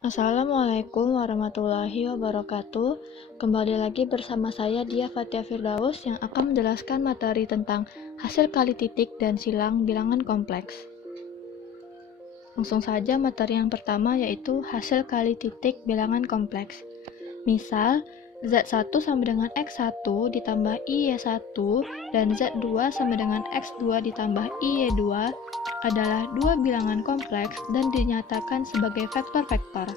Assalamualaikum warahmatullahi wabarakatuh. Kembali lagi bersama saya Dia Fatia Firdaus yang akan menjelaskan materi tentang hasil kali titik dan silang bilangan kompleks. Langsung saja materi yang pertama yaitu hasil kali titik bilangan kompleks. Misal, Z1 sama dengan X1 ditambah Y1 dan Z2 sama dengan X2 ditambah Y2 adalah dua bilangan kompleks dan dinyatakan sebagai vektor-vektor.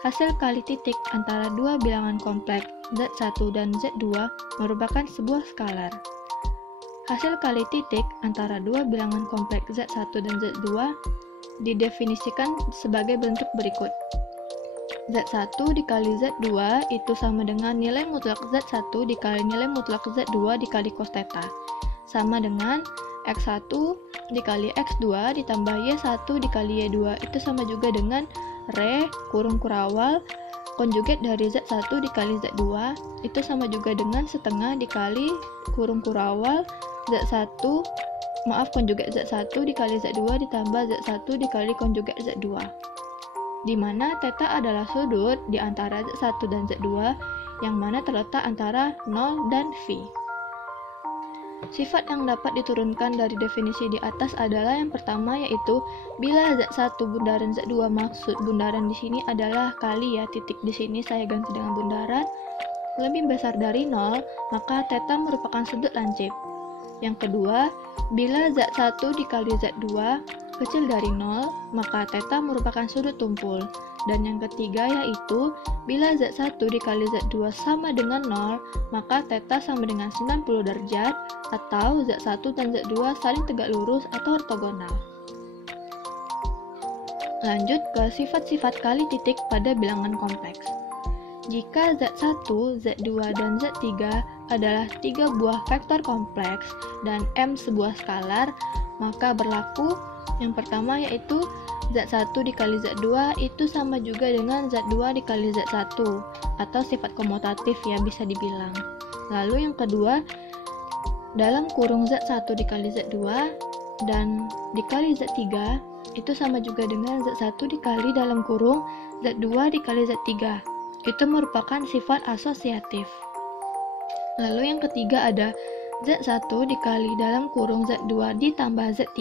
Hasil kali titik antara dua bilangan kompleks Z1 dan Z2 merupakan sebuah skalar. Hasil kali titik antara dua bilangan kompleks Z1 dan Z2 didefinisikan sebagai bentuk berikut. Z1 dikali Z2 itu sama dengan nilai mutlak Z1 dikali nilai mutlak Z2 dikali cos theta, sama dengan X1 dikali X2 ditambah Y1 dikali Y2 itu sama juga dengan Re kurung kurawal konjugat dari Z1 dikali Z2 itu sama juga dengan setengah dikali kurung kurawal konjugat Z1 dikali Z2 ditambah Z1 dikali konjugat Z2, di mana theta adalah sudut di antara Z1 dan Z2 yang mana terletak antara 0 dan phi. Sifat yang dapat diturunkan dari definisi di atas adalah yang pertama yaitu bila Z1 bundaran Z2, maksud bundaran di sini adalah kali ya, titik di sini saya ganti dengan bundaran, lebih besar dari 0, maka theta merupakan sudut lancip. Yang kedua, bila Z1 dikali Z2 kecil dari 0, maka theta merupakan sudut tumpul. Dan yang ketiga yaitu bila Z1 dikali Z2 sama dengan 0, maka theta sama dengan 90 derajat atau Z1 dan Z2 saling tegak lurus atau ortogonal. Lanjut ke sifat-sifat kali titik pada bilangan kompleks. Jika Z1, Z2, dan Z3 adalah tiga buah vektor kompleks dan M sebuah skalar, maka berlaku yang pertama yaitu Z1 dikali Z2 itu sama juga dengan Z2 dikali Z1 atau sifat komutatif ya bisa dibilang. Lalu yang kedua, dalam kurung Z1 dikali Z2 dan dikali Z3 itu sama juga dengan Z1 dikali dalam kurung Z2 dikali Z3. Itu merupakan sifat asosiatif. Lalu yang ketiga ada Z1 dikali dalam kurung Z2 ditambah Z3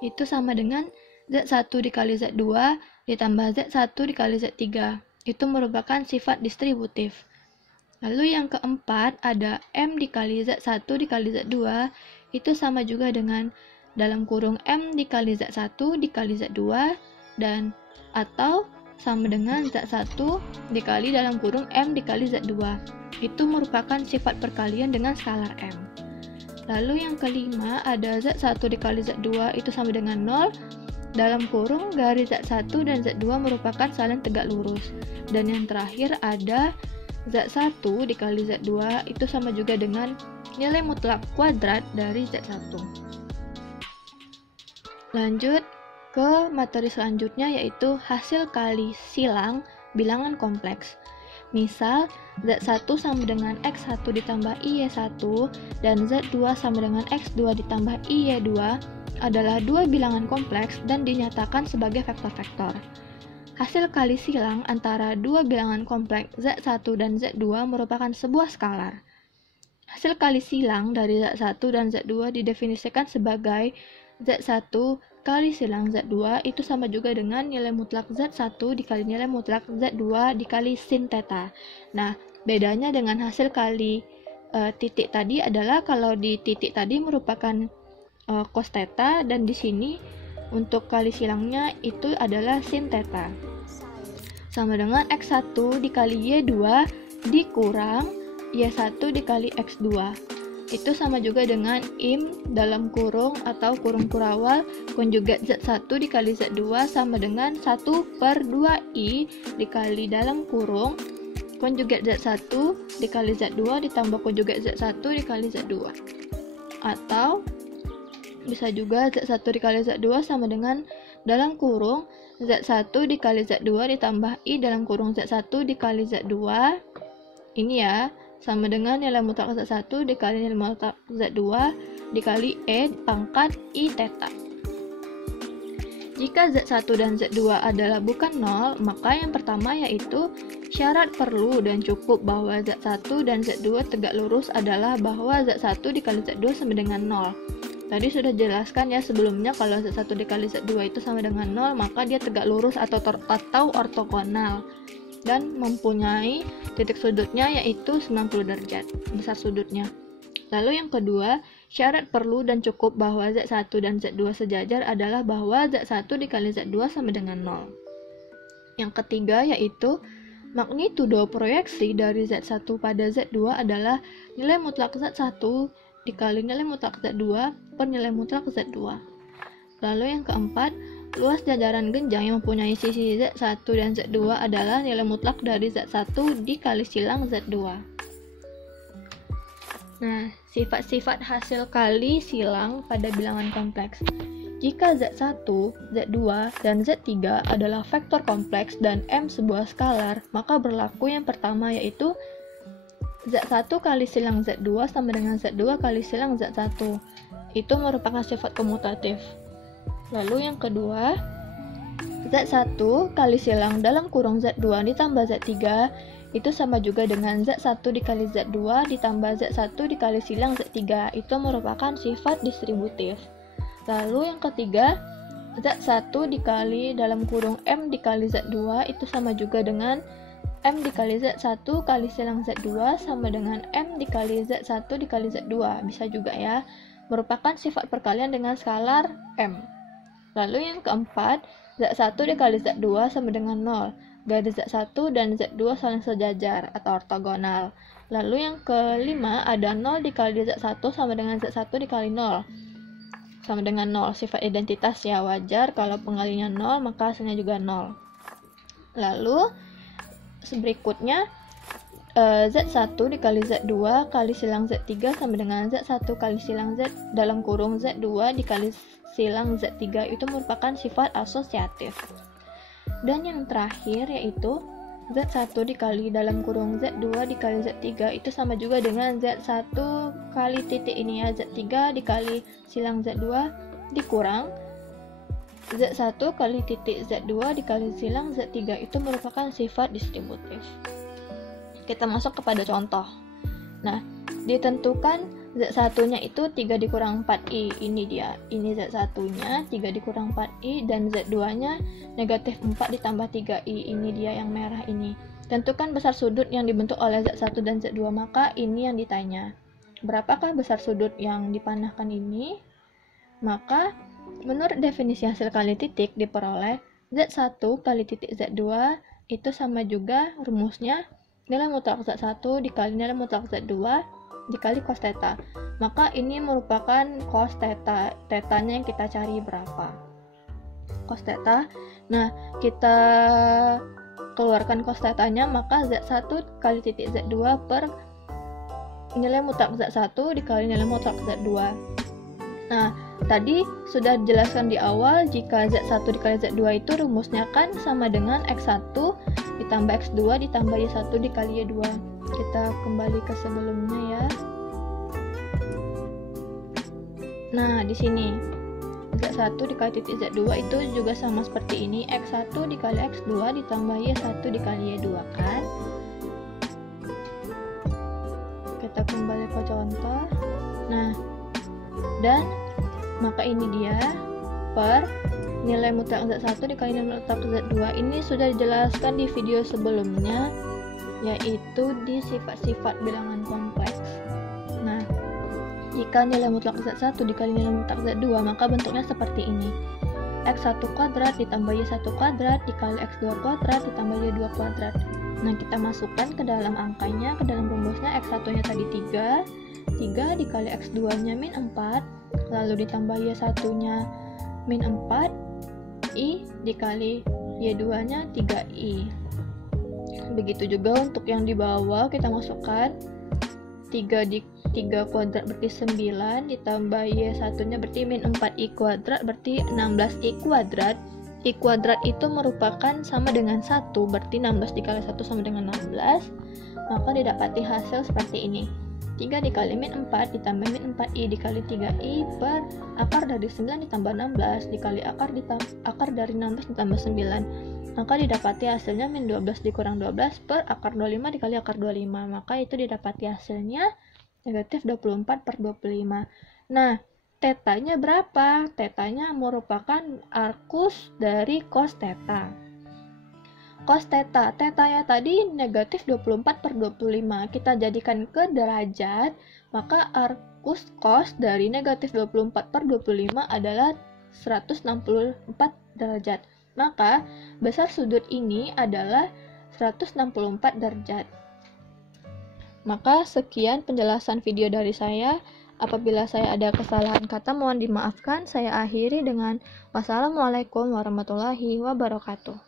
itu sama dengan Z1 dikali Z2 ditambah Z1 dikali Z3. Itu merupakan sifat distributif. Lalu yang keempat ada M dikali Z1 dikali Z2 itu sama juga dengan dalam kurung M dikali Z1 dikali Z2 dan atau sama dengan Z1 dikali dalam kurung M dikali Z2. Itu merupakan sifat perkalian dengan skalar M. Lalu yang kelima ada Z1 dikali Z2 itu sama dengan 0 dalam kurung garis Z1 dan Z2 merupakan saling tegak lurus. Dan yang terakhir ada Z1 dikali Z2 itu sama juga dengan nilai mutlak kuadrat dari Z1. Lanjut ke materi selanjutnya yaitu hasil kali silang bilangan kompleks. Misal, Z1 sama dengan X1 ditambah Y1 dan Z2 sama dengan X2 ditambah Y2 adalah dua bilangan kompleks dan dinyatakan sebagai vektor-vektor. Hasil kali silang antara dua bilangan kompleks Z1 dan Z2 merupakan sebuah skalar. Hasil kali silang dari Z1 dan Z2 didefinisikan sebagai Z1 kali silang Z2 itu sama juga dengan nilai mutlak Z1 dikali nilai mutlak Z2 dikali sin theta. Nah, bedanya dengan hasil kali titik tadi adalah kalau di titik tadi merupakan cos theta dan di sini untuk kali silangnya itu adalah sin theta. Sama dengan X1 dikali Y2 dikurang Y1 dikali X2. Itu sama juga dengan IM dalam kurung atau kurung kurawal konjugat Z1 dikali Z2 sama dengan 1/2I dikali dalam kurung konjugat Z1 dikali Z2 ditambah konjugat Z1 dikali Z2. Atau bisa juga Z1 dikali Z2 sama dengan dalam kurung Z1 dikali Z2 ditambah I dalam kurung Z1 dikali Z2. Ini ya, sama dengan nilai mutlak Z1 dikali nilai mutlak Z2 dikali E pangkat I theta. Jika Z1 dan Z2 adalah bukan 0, maka yang pertama yaitu syarat perlu dan cukup bahwa Z1 dan Z2 tegak lurus adalah bahwa Z1 dikali Z2 sama dengan 0. Tadi sudah jelaskan ya sebelumnya kalau Z1 dikali Z2 itu sama dengan 0, maka dia tegak lurus atau ortogonal dan mempunyai titik sudutnya yaitu 90 derajat besar sudutnya. Lalu yang kedua, syarat perlu dan cukup bahwa Z1 dan Z2 sejajar adalah bahwa Z1 dikali Z2 sama dengan 0. Yang ketiga yaitu magnitudo proyeksi dari Z1 pada Z2 adalah nilai mutlak Z1 dikali nilai mutlak Z2 per nilai mutlak Z2. Lalu yang keempat, luas jajaran genjang yang mempunyai sisi Z1 dan Z2 adalah nilai mutlak dari Z1 dikali silang Z2. Nah, sifat-sifat hasil kali silang pada bilangan kompleks. Jika Z1, Z2, dan Z3 adalah vektor kompleks dan M sebuah skalar, maka berlaku yang pertama yaitu Z1 kali silang Z2 sama dengan Z2 kali silang Z1. Itu merupakan sifat komutatif. Lalu yang kedua, Z1 kali silang dalam kurung Z2 ditambah Z3 itu sama juga dengan Z1 dikali Z2 ditambah Z1 dikali silang Z3. Itu merupakan sifat distributif. Lalu yang ketiga, Z1 dikali dalam kurung M dikali Z2 itu sama juga dengan M dikali Z1 kali silang Z2 sama dengan M dikali Z1 dikali Z2. Bisa juga ya, merupakan sifat perkalian dengan skalar M. Lalu yang keempat, Z1 dikali Z2 sama dengan 0. Garis Z1 dan Z2 saling sejajar atau ortogonal. Lalu yang kelima, ada 0 dikali Z1 sama dengan Z1 dikali 0. Sama dengan 0, sifat identitas ya, wajar kalau pengalinya 0 maka hasilnya juga 0. Lalu berikutnya Z1 dikali Z2 kali silang Z3 sama dengan Z1 kali silang Z dalam kurung Z2 dikali silang Z3 itu merupakan sifat asosiatif. Dan yang terakhir yaitu Z1 dikali dalam kurung Z2 dikali Z3 itu sama juga dengan Z1 kali titik ini ya, Z3 dikali silang Z2 dikurang Z1 kali titik Z2 dikali silang Z3. Itu merupakan sifat distributif. Kita masuk kepada contoh. Nah, ditentukan Z1-nya itu 3 dikurang 4I. Ini dia. Ini Z1-nya 3 dikurang 4I dan Z2-nya negatif 4 ditambah 3I. Ini dia yang merah ini. Tentukan besar sudut yang dibentuk oleh Z1 dan Z2. Maka ini yang ditanya. Berapakah besar sudut yang dipanahkan ini? Maka menurut definisi hasil kali titik diperoleh Z1 kali titik Z2 itu sama juga rumusnya nilai mutlak Z1 dikali nilai mutlak Z2 dikali cos theta. Maka ini merupakan cos theta. Theta-nya yang kita cari berapa? Cos theta. Nah, kita keluarkan cos theta-nya, maka Z1 kali titik Z2 per nilai mutlak Z1 dikali nilai mutlak Z2. Nah, tadi sudah dijelaskan di awal jika Z1 dikali Z2 itu rumusnya kan sama dengan X1 ditambah X2 ditambah Y1 dikali Y2. Kita kembali ke sebelumnya ya. Nah, di sini Z1 dikali titik Z2 itu juga sama seperti ini, X1 dikali X2 ditambah Y1 dikali Y2 kan. Kita kembali ke contoh. Nah, dan maka ini dia per nilai mutlak Z1 dikali nilai mutlak Z2. Ini sudah dijelaskan di video sebelumnya, yaitu di sifat-sifat bilangan kompleks. Nah, jika nilai mutlak Z1 dikali nilai mutlak Z2, maka bentuknya seperti ini. X1 kuadrat ditambah Y1 kuadrat dikali X2 kuadrat ditambah Y2 kuadrat. Nah, kita masukkan ke dalam angkanya, ke dalam rumusnya. X1-nya tadi 3 dikali X2-nya min 4, lalu ditambah Y1-nya min 4, I dikali Y2-nya 3I. Begitu juga untuk yang di bawah, kita masukkan 3 kuadrat berarti 9 ditambah Y1-nya berarti min 4I kuadrat berarti 16I kuadrat. I kuadrat itu merupakan sama dengan 1, berarti 16 dikali 1 sama dengan 16. Maka didapati hasil seperti ini. 3 dikali min 4 ditambah min 4i dikali 3i per akar dari 9 ditambah 16 dikali akar dari 16 ditambah 9. Maka didapati hasilnya min 12 dikurang 12 per akar 25 dikali akar 25. Maka itu didapati hasilnya negatif 24 per 25. Nah, tetanya berapa? Tetanya merupakan arcus dari cos theta. Cos theta, tetanya tadi negatif 24 per 25. Kita jadikan ke derajat, maka arcus cos dari negatif 24 per 25 adalah 164 derajat. Maka besar sudut ini adalah 164 derajat. Maka sekian penjelasan video dari saya. Apabila saya ada kesalahan kata mohon dimaafkan. Saya akhiri dengan wassalamualaikum warahmatullahi wabarakatuh.